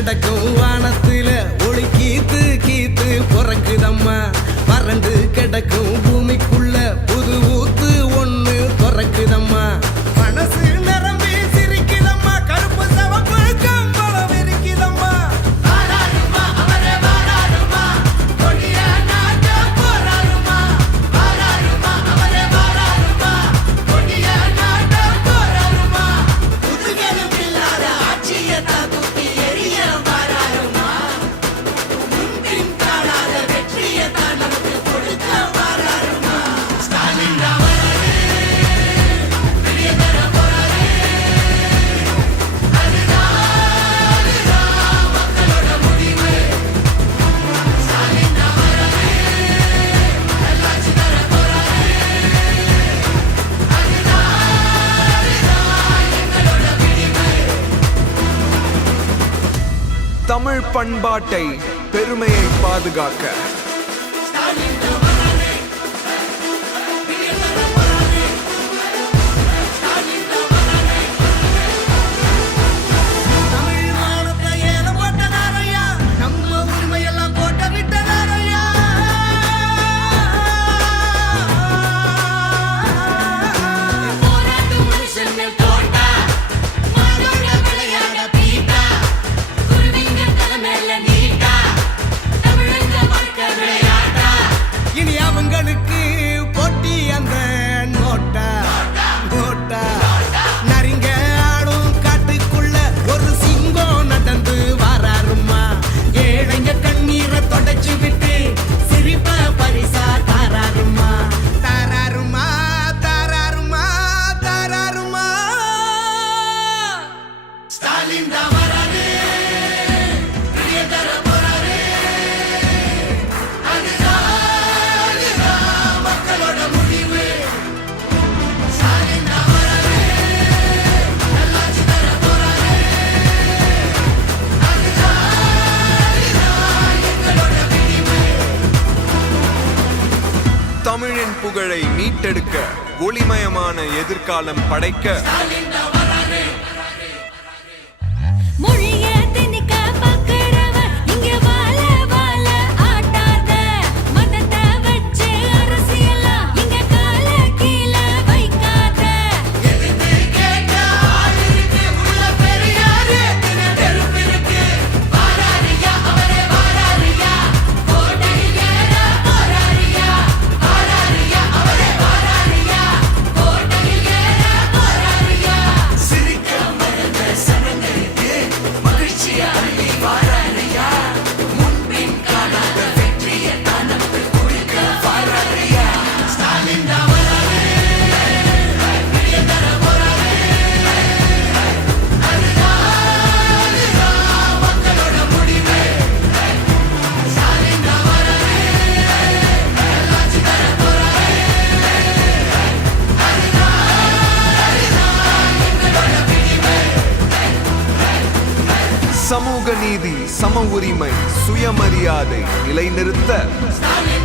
கிடக்கும் வானத்துல ஒளி கீத்து கீத்து பிறக்குதம்மா. வறண்டு கிடக்கும் பூமிக்குள்ள புது ஊத்து ஒண்ணு பிறக்குதம்மா. மனசு நிரம்பி சிரிக்குதம்மா, கருப்பு சவப்பு கம்பளம் இருக்குதம்மா. வாராருமா அவரே வாராருமா, கொடிய நாட்ட போராருமா. வாராருமா அவரே வாராருமா, கொடிய நாட்ட போராருமா. புதுகலும் இல்லாத ஆட்சியத்தான் தூக்கி எரிய வாராருமா. முன்பின் காணாத வெற்றியத்தான் நமக்கு கொடுக்க வாராருமா. ஸ்டாலின் வராரு, வெளிய தர போறாரு. அதுதான் மக்களோட முடிவு. ஸ்டாலின் வராரு, நல்லாட்சி தர போறாரு. அதுதான் எங்களோட விடிவு. தமிழ் பண்பாட்டை பெருமையை பாதுகாக்க தமிழ் மானத்தை ஏலம் போட்டதாரையா, நம்ம உரிமையெல்லாம் போட்ட விட்டதாரையா. போராட்டம் மனுஷன் மேல் தோட்டா, மாடோட விளையாட பீட்டா, குருவிங்க தலை மேல நீட்டா, தமிழங்க வாழ்க்கை விளையாட்டா. இனி அவங்களுக்கு போட்டி அந்த நோட்டா நோட்டா. நரிங்க ஆடும் காட்டுக்குள்ள ஒரு சிங்கம் நடந்து வாராருமா. ஏழைங்க கண்ணீரை தொடச்சு விட்டு சிரிப்ப பரிசா தாராருமா. தாராருமா தாராருமா தாராருமா. ஸ்டாலின் தான் வராரு, வெளிய தர போறாரு. அதுதான் மக்களோட முடிவு. ஸ்டாலின் தான் வராரு, நல்லாட்சி தர போறாரு. அதுதான் எங்களோட விடிவு. தமிழின் புகழை மீட்டெடுக்க ஒளிமயமான எதிர்காலம் படைக்க ஸ்டாலின் தான் வராரு. மொழிய திணிக்க பார்க்கிறவ இங்க வாழ வாழ ஆட்டாத. மதத்தை வச்சு அரசியலா இங்க கால கீழ வைக்காத. எதிர்த்து கேட்க ஆள் இருக்கு, உள்ள பெரியாரு எத்தனை நெருப்பு இருக்கு. வாராரியா அவரே வாராரியா, கோட்டையில் ஏற போறாரியா. வாராரியா அவரே வாராரியா, கோட்டையில் ஏற போறாரியா. சிரிக்க மறந்த சனங்களுக்கு மகிழ்ச்சியா அள்ளி வாராரியா. முன்பின் காணாத வெற்றியை தான் நமக்கு கொடுக்க வாராரியா. ஸ்டாலின் தான் வராரு, வெளிய தர போறாரு. அதுதான் மக்களோட முடிவு. ஸ்டாலின் தான் வராரு, நல்லாட்சி தர போறாரு. அதுதான் எங்களோட விடிவு. சமூக நீதி, சம உரிமை, சுயமரியாதை நிலைநிறுத்த ஸ்டாலின்